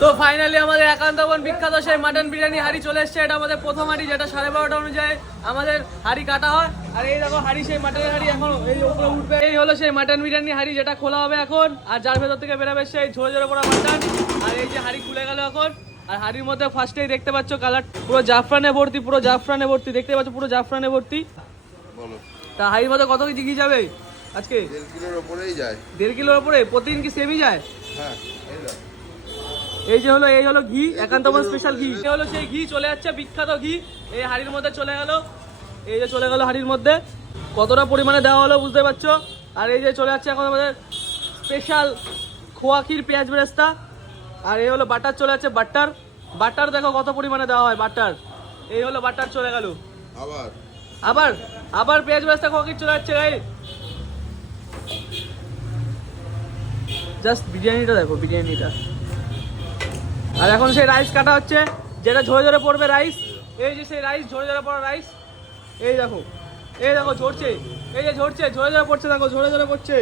তো ফাইনালি আমাদের একান্তবন বিখ্যাত সেই মাটন বিরিয়ানি হাঁড়ি চলে এসছে। এটা আমাদের প্রথম হাঁড়ি, যেটা 12:30 অনুযায়ী আমাদের হাঁড়ি কাটা হয়। আর এই দেখো হাঁড়ি, সেই মাটনের হাঁড়ি এখন এই উপরে উঠবে। এই হলো সেই মাটন বিরিয়ানি হাঁড়ি, যেটা খোলা হবে এখন। আর যার ভেতর থেকে বেরোবে সেই ঝরে ঝরে পড়া মাটন। আর এই যে হাঁড়ি খুলে গেল এখন। আর হাঁড়ির মধ্যে ফার্স্টেই দেখতে পাচ্ছ কালার পুরো জাফরানে ভর্তি, পুরো জাফরানে ভর্তি, দেখতে পাচ্ছ পুরো জাফরানে ভর্তি। তা হাঁড়ির মধ্যে কত কেজি ঘি যাবে আজকে? 1.5 কিলোর উপরেই যায়। 1.5 কিলোর উপরে? প্রতিদিন কি সেমই যায়? হ্যাঁ, এই হলো ঘি, একান্তবন স্পেশাল ঘি। এই হলো সেই ঘি, চলে যাচ্ছে বিখ্যাত ঘি এই হাঁড়ির মধ্যে চলে গেল। এই যে চলে গেল হাঁড়ির মধ্যে, কতটা পরিমাণে দেওয়া হলো বুঝতে পারছো। আর এই যে চলে যাচ্ছে এখন আমাদের স্পেশাল খোয়া ক্ষীর পেঁয়াজ বেরেস্তা। আর এই হলো বাটার চলে যাচ্ছে, বাটার। বাটার দেখো কত পরিমাণে দেওয়া হয় বাটার। এই হলো বাটার চলে গেল। আবার আবার পেঁয়াজ বেরেস্তা খোয়া ক্ষীর চলে যাচ্ছে গাইস। জাস্ট বিরিয়ানিটা দেখো, বিরিয়ানিটা। আর এখন সেই রাইস কাটা হচ্ছে, যেটা ঝরে ঝরে পড়বে রাইস। এই যে সেই রাইস, ঝরে ঝরে পড়া রাইস। এই দেখো ঝরছে, এই যে ঝরছে, ঝরে ঝরে পড়ছে, দেখো ঝরে ঝরে পড়ছে।